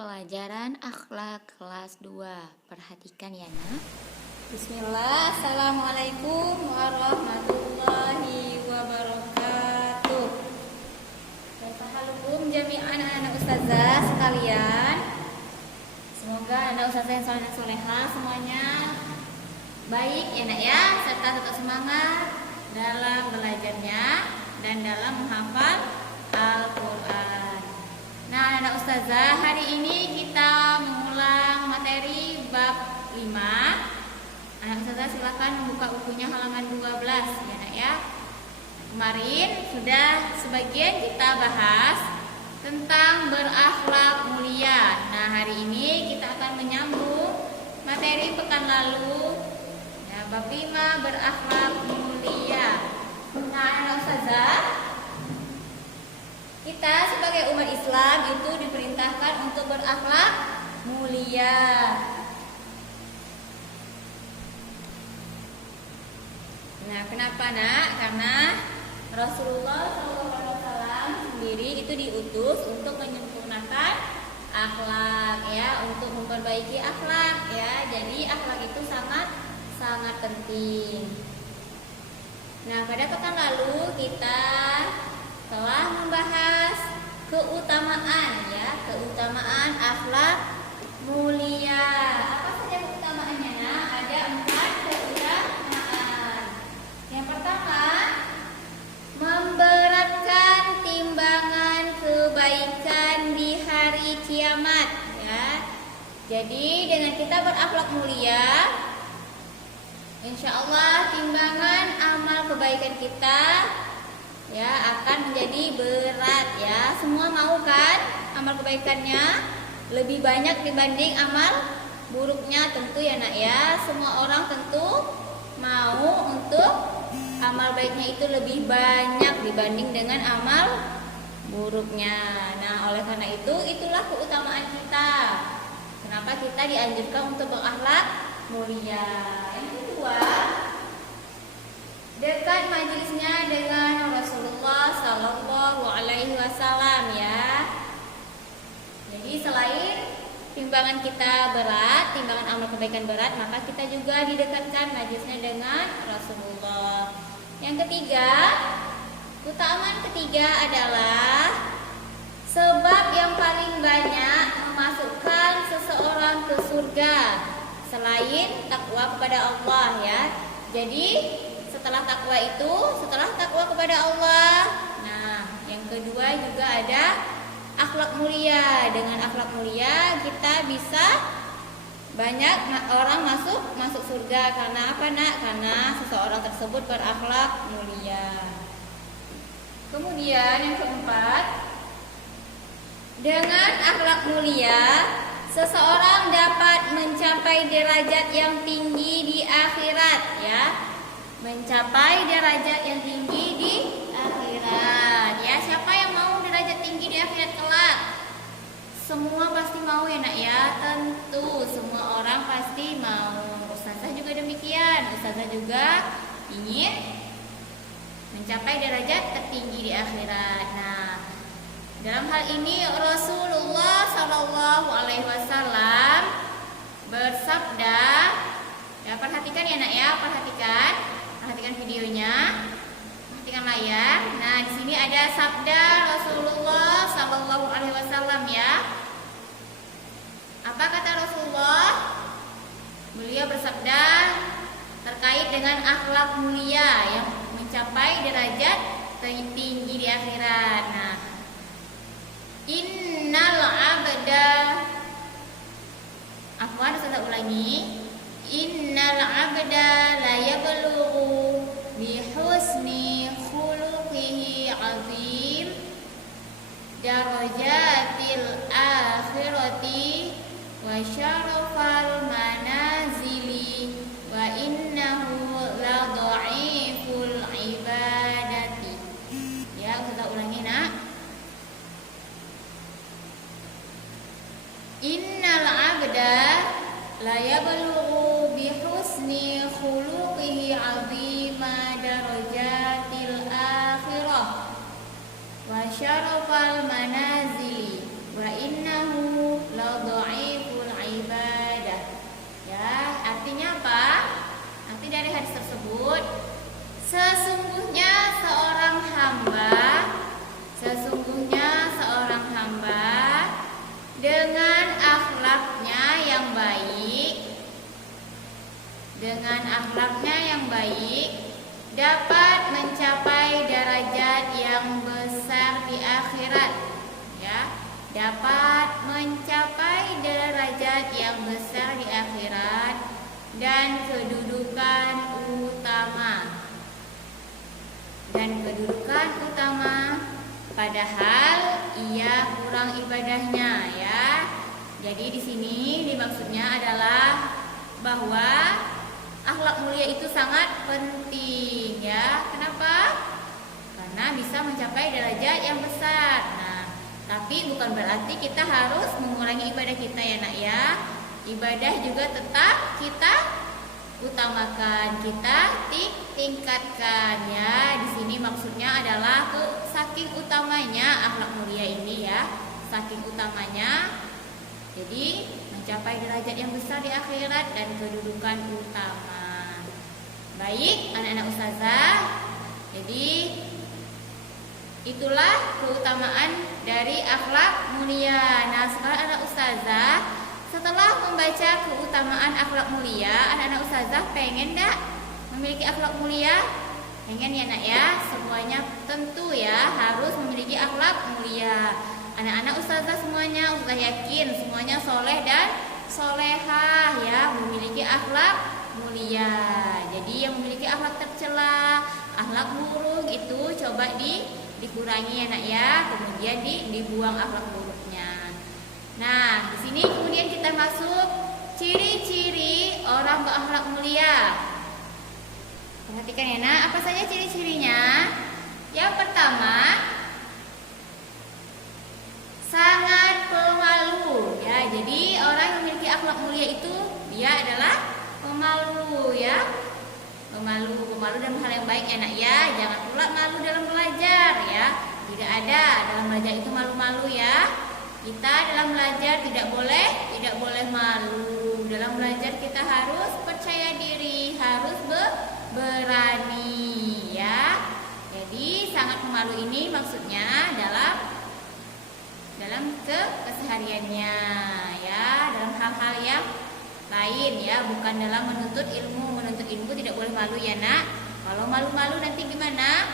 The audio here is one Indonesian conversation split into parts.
Pelajaran akhlak kelas 2. Perhatikan ya, Nak. Bismillah, Assalamualaikum warahmatullahi wabarakatuh. Assalamualaikum jami'an anak ustazah sekalian. Semoga anak ustazah yang soleh solehah semuanya baik ya nak ya, serta tetap semangat dalam belajarnya dan dalam menghafal Al-Quran. Nah anak ustazah, hari ini kita mengulang materi bab 5. Anak ustazah silakan membuka bukunya halaman 12 ya nak ya. Kemarin sudah sebagian kita bahas tentang berakhlak mulia. Nah hari ini kita akan menyambung materi pekan lalu ya, bab 5 berakhlak mulia. Nah anak ustazah, kita sebagai umat Islam itu diperintahkan untuk berakhlak mulia. Nah, kenapa nak? Karena Rasulullah SAW sendiri itu diutus untuk menyempurnakan akhlak ya, untuk memperbaiki akhlak ya. Jadi akhlak itu sangat penting. Nah, pada pekan lalu kita telah membahas keutamaan akhlak mulia. Apa saja keutamaannya? Nah, ada 4 keutamaan. Yang pertama, memberatkan timbangan kebaikan di hari kiamat ya. Jadi dengan kita berakhlak mulia, insya Allah timbangan amal kebaikan kita ya akan menjadi berat ya. Semua mau kan amal kebaikannya lebih banyak dibanding amal buruknya, tentu ya nak ya. Semua orang tentu mau untuk amal baiknya itu lebih banyak dibanding dengan amal buruknya. Nah oleh karena itu itulah keutamaan kita. Kenapa kita dianjurkan untuk berakhlak mulia. Yang kedua, dekat majelisnya dengan Rasulullah Sallallahu Alaihi Wasallam ya. Jadi selain timbangan kita berat, timbangan amal kebaikan berat, maka kita juga didekatkan majelisnya dengan Rasulullah. Yang ketiga, keutamaan ketiga adalah sebab yang paling banyak memasukkan seseorang ke surga selain takwa kepada Allah ya. Jadi setelah takwa kepada Allah. Nah, yang kedua juga ada akhlak mulia. Dengan akhlak mulia kita bisa banyak orang masuk surga. Karena apa nak? Karena seseorang tersebut berakhlak mulia. Kemudian yang keempat, dengan akhlak mulia seseorang dapat mencapai derajat yang tinggi di akhirat ya. Mencapai derajat yang tinggi di akhirat ya. Siapa yang mau derajat tinggi di akhirat kelak? Semua pasti mau ya nak ya. Tentu semua orang pasti mau. Ustazah juga demikian. Ustazah juga ingin mencapai derajat tertinggi di akhirat. Nah, dalam hal ini Rasulullah Sallallahu Alaihi Wasallam bersabda ya, perhatikan ya nak ya, perhatikan videonya, perhatikan layar. Nah, di sini ada sabda Rasulullah Sallallahu Alaihi Wasallam ya. Apa kata Rasulullah? Beliau bersabda terkait dengan akhlak mulia yang mencapai derajat tertinggi di akhirat. Nah, innal abda, saya ulangi. Innal abda la yablughu bi husni khuluqihi azim darajatil akhirati wa syarafal manazili wa innahu la dha'iful ibadati. Ya, kita ulangi nak. Innal abda la yablughu bi husni khuluqihi 'azima darajatil akhirah wa syarafal manazili wa innahu la akhlaknya yang baik, dengan akhlaknya yang baik dapat mencapai derajat yang besar di akhirat, ya. Dapat mencapai derajat yang besar di akhirat dan kedudukan utama. Padahal ia kurang ibadahnya, ya. Jadi di sini dimaksudnya adalah bahwa akhlak mulia itu sangat penting, ya. Kenapa? Karena bisa mencapai derajat yang besar. Nah, tapi bukan berarti kita harus mengurangi ibadah kita, ya nak, ya. Ibadah juga tetap kita utamakan, kita tingkatkan, ya. Di sini maksudnya adalah saking utamanya akhlak mulia ini, ya. Saking utamanya, jadi mencapai derajat yang besar di akhirat dan kedudukan utama. Baik, anak-anak ustazah. Jadi itulah keutamaan dari akhlak mulia. Nah, sekarang anak ustazah, setelah membaca keutamaan akhlak mulia, anak-anak ustazah pengen enggak memiliki akhlak mulia? Pengen, ya nak, ya. Semuanya tentu, ya, harus memiliki akhlak mulia. Anak-anak ustazah semuanya, ustazah yakin semuanya soleh dan solehah, ya, memiliki akhlak mulia. Jadi yang memiliki akhlak tercela, akhlak buruk itu coba dikurangi, ya nak, ya. Kemudian dibuang akhlak buruknya. Nah, di sini kemudian kita masuk ciri-ciri orang berakhlak mulia. Perhatikan, ya nak, apa saja ciri-cirinya? Yang pertama, sangat pemalu, ya. Jadi orang yang memiliki akhlak mulia itu dia adalah pemalu, ya. Pemalu dalam hal yang baik, ya nak, ya. Jangan pula malu dalam belajar, ya. Tidak ada dalam belajar itu malu-malu, ya. Kita dalam belajar tidak boleh malu. Dalam belajar kita harus percaya diri, harus berani, ya. Jadi sangat pemalu ini maksudnya dalam kesehariannya, ya, dalam hal-hal yang lain, ya, bukan dalam menuntut ilmu. Menuntut ilmu tidak boleh malu, ya nak. Kalau malu-malu nanti gimana?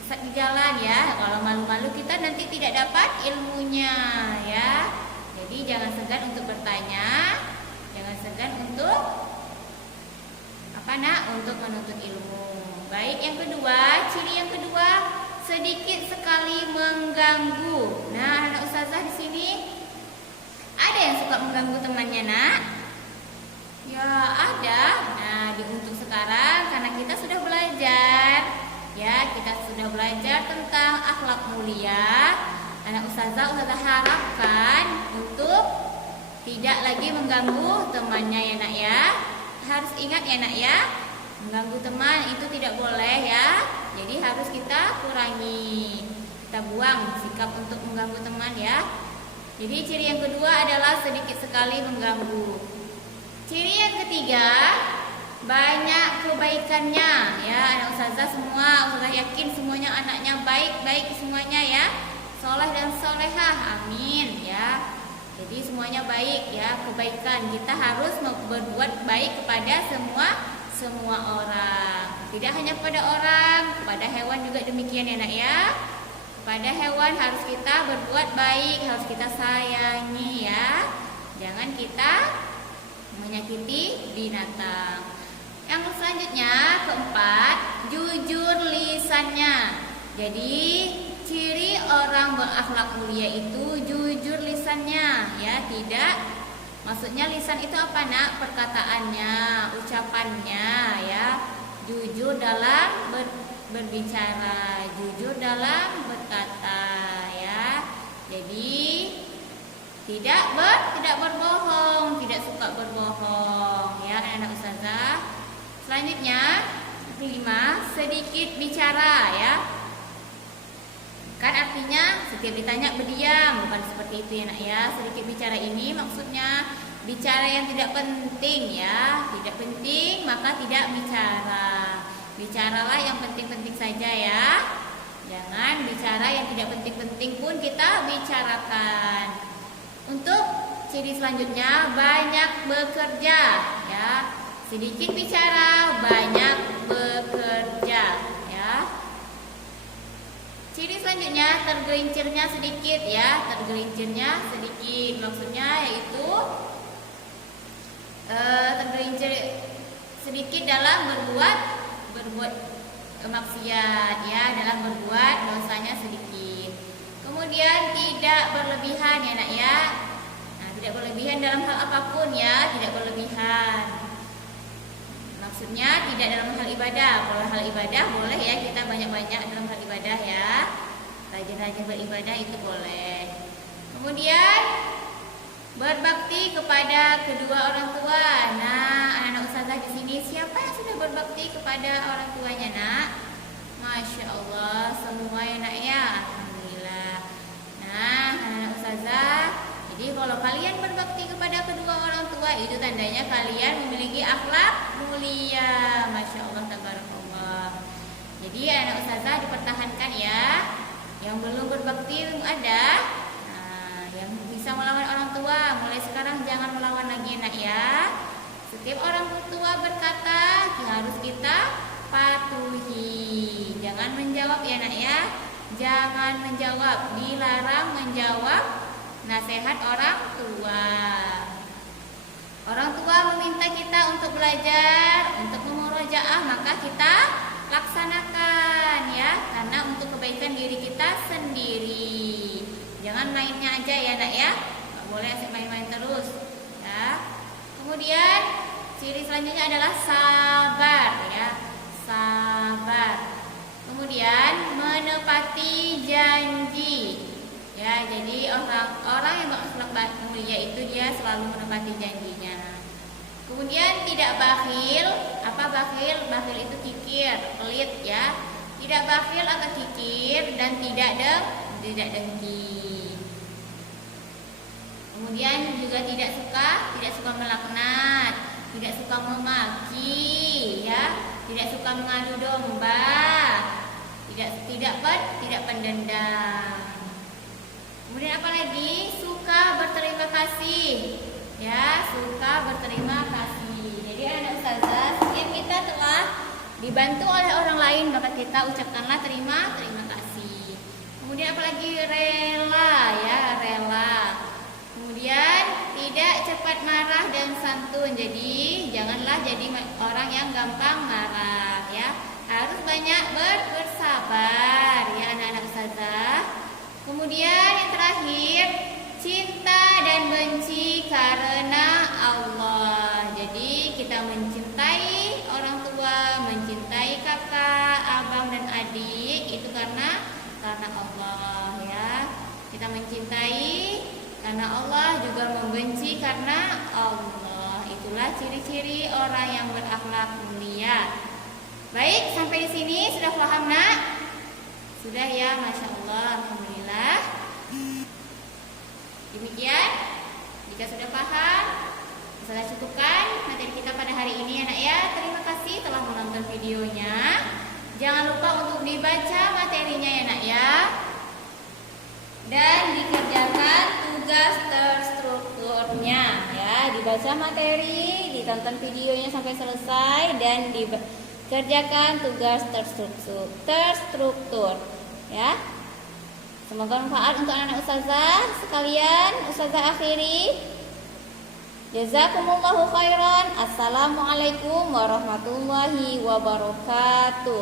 Sesat di jalan, ya. Kalau malu-malu kita nanti tidak dapat ilmunya, ya. Jadi jangan segan untuk bertanya, jangan segan untuk untuk menuntut ilmu. Baik, yang kedua, ciri yang kedua, sedikit sekali mengganggu. Nah, anak ustazah di sini ada yang suka mengganggu temannya, nak? Ya, ada. Nah, untuk sekarang karena kita sudah belajar, ya, kita sudah belajar tentang akhlak mulia. Anak ustazah harapkan untuk tidak lagi mengganggu temannya, ya nak, ya. Harus ingat, ya nak, ya, mengganggu teman itu tidak boleh, ya. Jadi harus kita kurangi, kita buang sikap untuk mengganggu teman, ya. Jadi ciri yang kedua adalah sedikit sekali mengganggu. Ciri yang ketiga, banyak kebaikannya, ya. Anak ustazah semua, ustazah yakin semuanya anaknya baik-baik semuanya, ya. Soleh dan solehah, amin, ya. Jadi semuanya baik, ya, kebaikan. Kita harus berbuat baik kepada semua orang. Tidak hanya pada orang, kepada hewan juga demikian, ya nak, ya. Pada hewan harus kita berbuat baik, harus kita sayangi, ya. Jangan kita menyakiti binatang. Yang selanjutnya, keempat, jujur lisannya. Jadi ciri orang berakhlak mulia itu jujur lisannya, ya. Tidak, maksudnya lisan itu apa, nak? Perkataannya, ucapannya, ya. Jujur dalam berbicara, jujur dalam berkata, ya. Jadi tidak berbohong, tidak suka berbohong, ya, anak ustazah. Selanjutnya, kelima, sedikit bicara, ya. Kan artinya setiap ditanya berdiam, bukan seperti itu, ya nak, ya. Sedikit bicara ini maksudnya bicara yang tidak penting, ya. Tidak penting maka tidak bicara. Bicaralah yang penting-penting saja, ya. Jangan bicara yang tidak penting-penting pun kita bicarakan. Untuk ciri selanjutnya banyak bekerja, ya. Sedikit bicara, banyak bekerja, ya. Ciri selanjutnya tergelincirnya sedikit, ya. Tergelincirnya sedikit, maksudnya yaitu tergelincir sedikit dalam berbuat maksiat, ya, dalam berbuat dosanya sedikit. Kemudian tidak berlebihan, ya nak, ya. Nah, tidak berlebihan dalam hal apapun, ya, tidak berlebihan. Maksudnya tidak dalam hal ibadah. Kalau hal ibadah boleh, ya, kita banyak-banyak dalam hal ibadah, ya. Rajin-rajin beribadah itu boleh. Kemudian berbakti kepada kedua orang tua. Nah, anak-anak ustazah di sini siapa yang sudah berbakti kepada orang tuanya, nak? Masya Allah, semua ya, nak, ya. Alhamdulillah. Nah, anak-anak ustazah, jadi kalau kalian berbakti kepada kedua orang tua, itu tandanya kalian memiliki akhlak mulia. Masya Allah, tabarakallah. Jadi anak ustazah dipertahankan, ya. Yang belum berbakti ada. Yang bisa melawan orang tua, mulai sekarang jangan melawan lagi, nak, ya. Setiap orang tua berkata harus kita patuhi. Jangan menjawab, ya, nak, ya. Jangan menjawab, dilarang menjawab nasihat orang tua. Orang tua meminta kita untuk belajar, untuk memurojaah, maka kita laksanakan, ya, karena untuk kebaikan diri kita sendiri. Jangan mainnya aja, ya, nak, ya. Nggak boleh asik main-main terus, ya. Kemudian ciri selanjutnya adalah sabar, ya. Sabar. Kemudian menepati janji, ya. Jadi orang yang berakhlak mulia itu dia selalu menepati janjinya. Kemudian tidak bakhil. Apa bakhil? Bakhil itu kikir, pelit, ya. Tidak bakhil atau kikir dan tidak dengki. Kemudian juga tidak suka melaknat, tidak suka memaki, ya, tidak suka mengadu domba, tidak pendendam. Kemudian apa lagi? Suka berterima kasih, ya, suka berterima kasih. Jadi anak ustazah, setiap kita telah dibantu oleh orang lain, maka kita ucapkanlah terima kasih. Kemudian apa lagi? Rela, ya, rela. Kemudian tidak cepat marah dan santun. Jadi janganlah jadi orang yang gampang marah, ya. Harus banyak bersabar, ya, anak-anak ustazah. Kemudian yang terakhir, cinta dan benci karena Allah. Jadi kita mencintai orang tua, mencintai kakak, abang dan adik itu karena Allah, ya. Kita mencintai karena Allah, juga membenci karena Allah. Itulah ciri-ciri orang yang berakhlak mulia. Baik, sampai di sini sudah paham, nak? Sudah, ya, Masya Allah, alhamdulillah. Demikian, jika sudah paham, saya cukupkan materi kita pada hari ini, ya, nak, ya. Terima kasih telah menonton videonya. Jangan lupa untuk dibaca materinya, ya, nak, ya. Dan dikerjakan tugas terstrukturnya, ya. Dibaca materi, ditonton videonya sampai selesai, dan dikerjakan tugas terstruktur, ya. Semoga bermanfaat untuk anak ustazah sekalian. Ustazah akhiri, jazakumullahu khairan. Assalamualaikum warahmatullahi wabarakatuh.